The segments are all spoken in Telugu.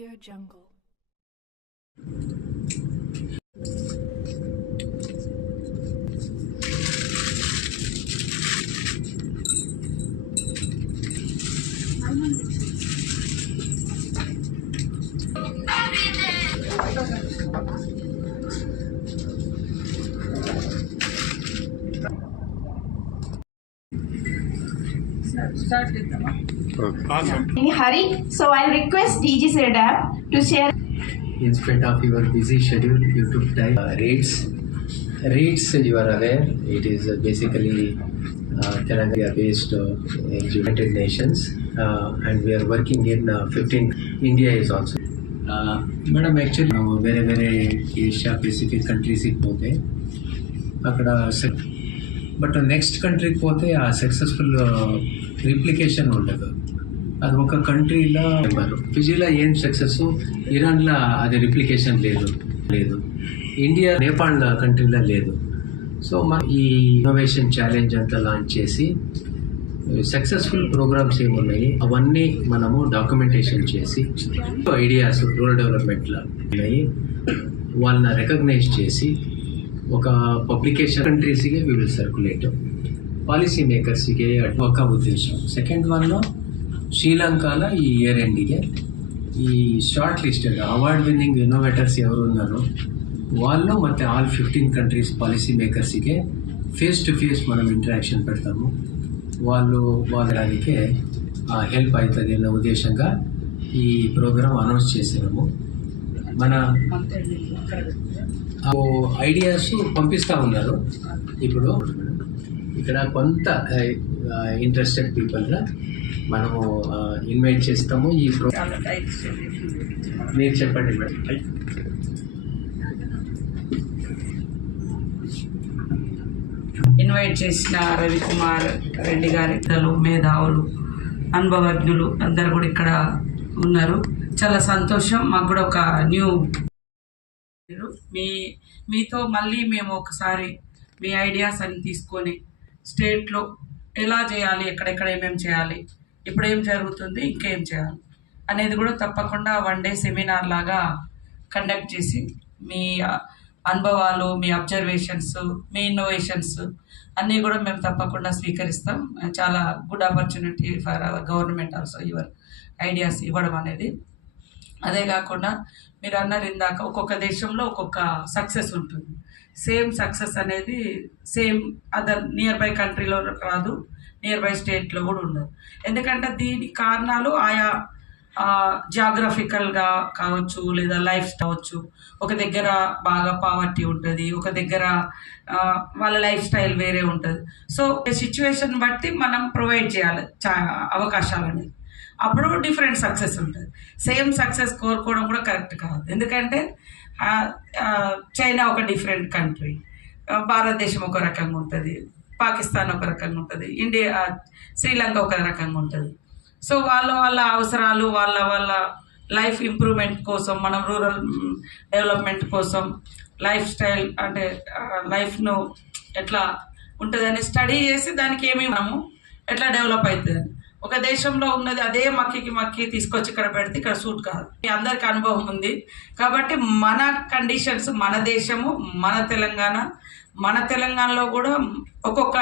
AudioJungle. Start with them. Awesome. In a hurry, so I'll request DG Sridhar to share. In spite of your busy schedule, you took time. REITs, you are aware, it is basically Telangaria-based United Nations, and we are working in 15. India is also. Madam, actually, వేరే ఏషియా పెసిఫిక్ కంట్రీస్కి పోతే అక్కడ బట్ నెక్స్ట్ కంట్రీకి పోతే ఆ సక్సెస్ఫుల్ రిప్లికేషన్ ఉండదు. అది ఒక కంట్రీలో ఫిజీలో ఏం సక్సెస్, ఇరాన్లో అది రిప్లికేషన్ లేదు, ఇండియా నేపాల్ కంట్రీలో లేదు. సో మన ఈ ఇన్నోవేషన్ ఛాలెంజ్ అంతా లాంచ్ చేసి సక్సెస్ఫుల్ ప్రోగ్రామ్స్ ఏమున్నాయి అవన్నీ మనము డాక్యుమెంటేషన్ చేసి ఐడియాస్ రూరల్ డెవలప్మెంట్లో ఉన్నాయి వాళ్ళని రికగ్నైజ్ చేసి ఒక పబ్లికేషన్ కంట్రీస్కి వి విల్ సర్క్యులేట్, పాలసీ మేకర్స్కి ఒక ఉద్దేశం. సెకండ్ వన్లో శ్రీలంకలో ఈ ఇయర్ ఎండ్ಗೆ ఈ shortlisted award winning innovators ఎవరు ఉన్నారో వాళ్ళు ಮತ್ತು ఆల్ 15 కంట్రీస్ పాలసీ మేకర్స్కి ఫేస్ టు ఫేస్ మనం ఇంటరాక్షన్ పెడతాము. వాళ్ళకే హెల్ప్ అవుతుంది అన్న ఉద్దేశంగా ఈ ప్రోగ్రామ్ అనౌన్స్ చేసినాము. మన ఐడియాస్ పంపిస్తూ ఉన్నారు. ఇప్పుడు ఇక్కడ కొంత ఇంట్రెస్టెడ్ పీపుల్గా మనము ఇన్వైట్ చేస్తాము. ఈ మీరు చెప్పండి మేడం. ఇన్వైట్ చేసిన రవికుమార్ రెడ్డి గారి మేధావులు, అనుభవజ్ఞులు అందరు కూడా ఇక్కడ ఉన్నారు. చాలా సంతోషం. మాకు కూడా ఒక న్యూ మీతో మళ్ళీ మేము ఒకసారి మీ ఐడియాస్ అన్ని తీసుకొని స్టేట్లో ఎలా చేయాలి, ఎక్కడెక్కడ ఏమేమి చేయాలి, ఇప్పుడు ఏం జరుగుతుంది, ఇంకేం చేయాలి అనేది కూడా తప్పకుండా 1 డే సెమినార్ లాగా కండక్ట్ చేసి మీ అనుభవాలు, మీ అబ్జర్వేషన్స్, మీ ఇన్నోవేషన్స్ అన్నీ కూడా మేము తప్పకుండా స్వీకరిస్తాం. చాలా good opportunity for our government also your ideas ఇవ్వడం అనేది. అదే కాకుండా మీరు అన్నారు ఇందాక ఒక్కొక్క దేశంలో ఒక్కొక్క సక్సెస్ ఉంటుంది. సేమ్ సక్సెస్ అనేది సేమ్ అదర్ నియర్ బై కంట్రీలో రాదు, నియర్ బై స్టేట్లో కూడా ఉండదు. ఎందుకంటే దీనికి కారణాలు ఆయా జాగ్రఫికల్గా కావచ్చు, లేదా లైఫ్ కావచ్చు. ఒక దగ్గర బాగా పావర్టీ ఉంటుంది, ఒక దగ్గర వాళ్ళ లైఫ్ స్టైల్ వేరే ఉంటుంది. సో సిచ్యువేషన్ బట్టి మనం ప్రొవైడ్ చేయాలి అవకాశాలు అనేది. అప్పుడు డిఫరెంట్ సక్సెస్ ఉంటుంది. సేమ్ సక్సెస్ కోరుకోవడం కూడా కరెక్ట్ కాదు. ఎందుకంటే చైనా ఒక డిఫరెంట్ కంట్రీ, భారతదేశం ఒక రకంగా ఉంటుంది, పాకిస్తాన్ ఒక రకంగా ఉంటుంది, ఇండియా శ్రీలంక ఒక రకంగా ఉంటుంది. సో వాళ్ళ అవసరాలు, వాళ్ళ లైఫ్ ఇంప్రూవ్మెంట్ కోసం, మనం రూరల్ డెవలప్మెంట్ కోసం లైఫ్ స్టైల్ అంటే లైఫ్ను ఎట్లా ఉంటుందని స్టడీ చేసి దానికి ఏమి మనము ఎట్లా డెవలప్ అవుతుంది. ఒక దేశంలో ఉన్నది అదే మక్కి తీసుకొచ్చి ఇక్కడ పెడితే ఇక్కడ సూట్ కాదు. మీ అందరికి అనుభవం ఉంది కాబట్టి మన కండిషన్స్, మన దేశము, మన తెలంగాణలో కూడా ఒక్కొక్క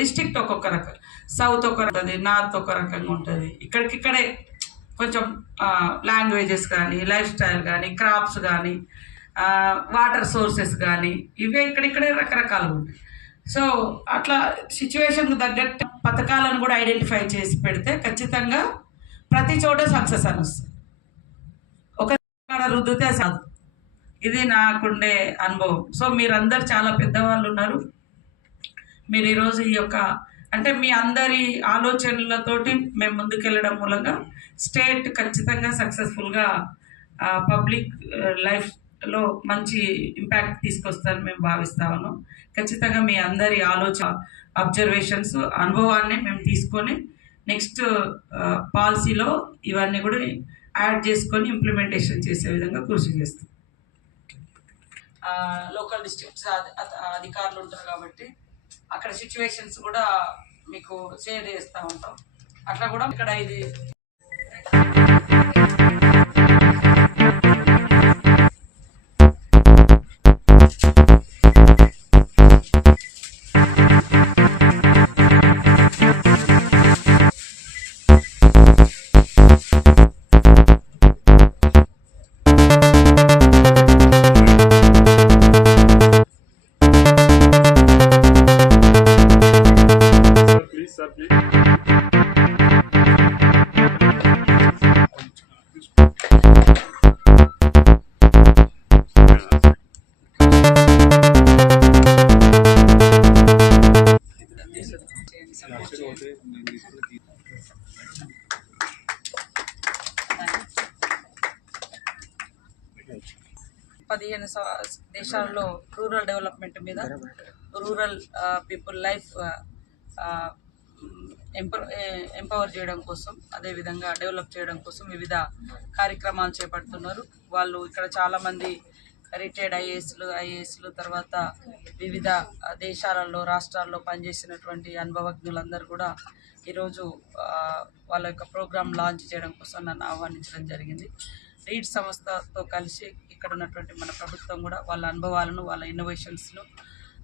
డిస్ట్రిక్ట్ ఒక్కొక్క రకం, సౌత్ ఒక ఉంటుంది, నార్త్ ఒక రకంగా ఉంటుంది. ఇక్కడికిక్కడే కొంచెం లాంగ్వేజెస్ కానీ, లైఫ్ స్టైల్ కానీ, క్రాప్స్ కానీ, వాటర్ సోర్సెస్ కానీ ఇవే ఇక్కడిక్కడే రకరకాలుగా ఉంటాయి. సో అట్లా సిచ్యువేషన్కు తగ్గట్టు పథకాలను కూడా ఐడెంటిఫై చేసి పెడితే ఖచ్చితంగా ప్రతి చోట సక్సెస్ అని వస్తుంది. ఒక రుద్దితే సాధు. ఇది నాకుండే అనుభవం. సో మీరందరు చాలా పెద్దవాళ్ళు ఉన్నారు. మీరు ఈరోజు ఈ యొక్క అంటే మీ అందరి ఆలోచనలతోటి మేము ముందుకెళ్ళడం మూలంగా స్టేట్ ఖచ్చితంగా సక్సెస్ఫుల్గా పబ్లిక్ లైఫ్లో మంచి ఇంపాక్ట్ తీసుకొస్తారని మేము భావిస్తాము. ఖచ్చితంగా మీ అందరి ఆలోచన, అబ్జర్వేషన్స్, అనుభవాన్ని మేము తీసుకొని నెక్స్ట్ పాలసీలో ఇవన్నీ కూడా యాడ్ చేసుకొని ఇంప్లిమెంటేషన్ చేసే విధంగా కృషి చేస్తాం. లోకల్ డిస్ట్రిక్ట్స్ అధికారులు ఉంటారు కాబట్టి అక్కడ సిచ్యువేషన్స్ కూడా మీకు షేర్ చేస్తూ ఉంటాం. అట్లా కూడా ఇక్కడ ఇది 15 దేశాల్లో రూరల్ డెవలప్మెంట్ మీద, రూరల్ పీపుల్ లైఫ్ ఎంపవర్ చేయడం కోసం, అదేవిధంగా డెవలప్ చేయడం కోసం వివిధ కార్యక్రమాలు చేపడుతున్నారు. వాళ్ళు ఇక్కడ చాలామంది రిటైర్డ్ ఐఏఎస్లు తర్వాత వివిధ దేశాలలో రాష్ట్రాల్లో పనిచేసినటువంటి అనుభవజ్ఞులందరూ కూడా ఈరోజు వాళ్ళ యొక్క ప్రోగ్రామ్ లాంచ్ చేయడం కోసం నన్ను ఆహ్వానించడం జరిగింది. రీడ్ సంస్థతో కలిసి ఇక్కడ ఉన్నటువంటి మన ప్రభుత్వం కూడా వాళ్ళ అనుభవాలను, వాళ్ళ ఇన్నోవేషన్స్ను,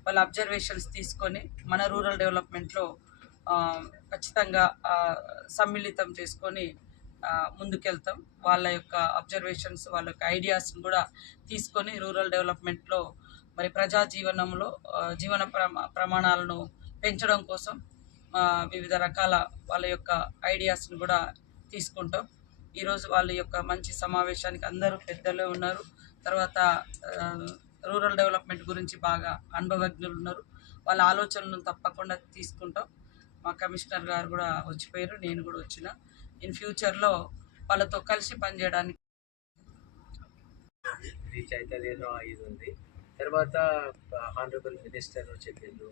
వాళ్ళ అబ్జర్వేషన్స్ తీసుకొని మన రూరల్ డెవలప్మెంట్లో ఖచ్చితంగా సమ్మిళితం చేసుకొని ముందుకెళ్తాం. వాళ్ళ యొక్క అబ్జర్వేషన్స్, వాళ్ళ యొక్క ఐడియాస్ని కూడా తీసుకొని రూరల్ డెవలప్మెంట్లో మరి ప్రజా జీవనంలో జీవన ప్రమాణాలను పెంచడం కోసం వివిధ రకాల వాళ్ళ యొక్క ఐడియాస్ని కూడా తీసుకుంటాం. ఈరోజు వాళ్ళ యొక్క మంచి సమావేశానికి అందరూ పెద్దలే ఉన్నారు. తర్వాత రూరల్ డెవలప్మెంట్ గురించి బాగా అనుభవజ్ఞులు ఉన్నారు. వాళ్ళ ఆలోచనలను తప్పకుండా తీసుకుంటాం. మా కమిషనర్ గారు కూడా వచ్చిపోయారు, నేను కూడా వచ్చిన. ఇన్ ఫ్యూచర్లో వాళ్ళతో కలిసి పనిచేయడానికి చైతన్యంలో ఇది ఉంది. తర్వాత హానరబుల్ మినిస్టర్ చెప్పిండు,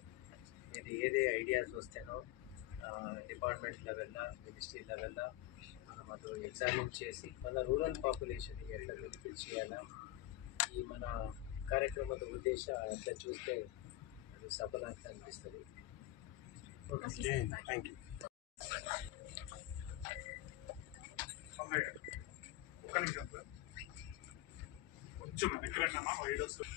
ఇది ఏదే ఐడియాస్ వస్తేనో డిపార్ట్మెంట్ లెవెల్లో, మినిస్ట్రీ లెవెల్లో మనం అది ఎగ్జామిన్ చేసి మన రూరల్ పాపులేషన్కి ఎట్లా బెనిఫిట్ చేయాలా, ఈ మన కార్యక్రమం ఉద్దేశం అట్లా చూస్తే అది సఫలంగా అనిపిస్తుంది. Thank you. ఒక్క నిమిషం సార్, కొంచెం వెనక్కి రండి అమ్మా. వైడ్ వస్తుంది.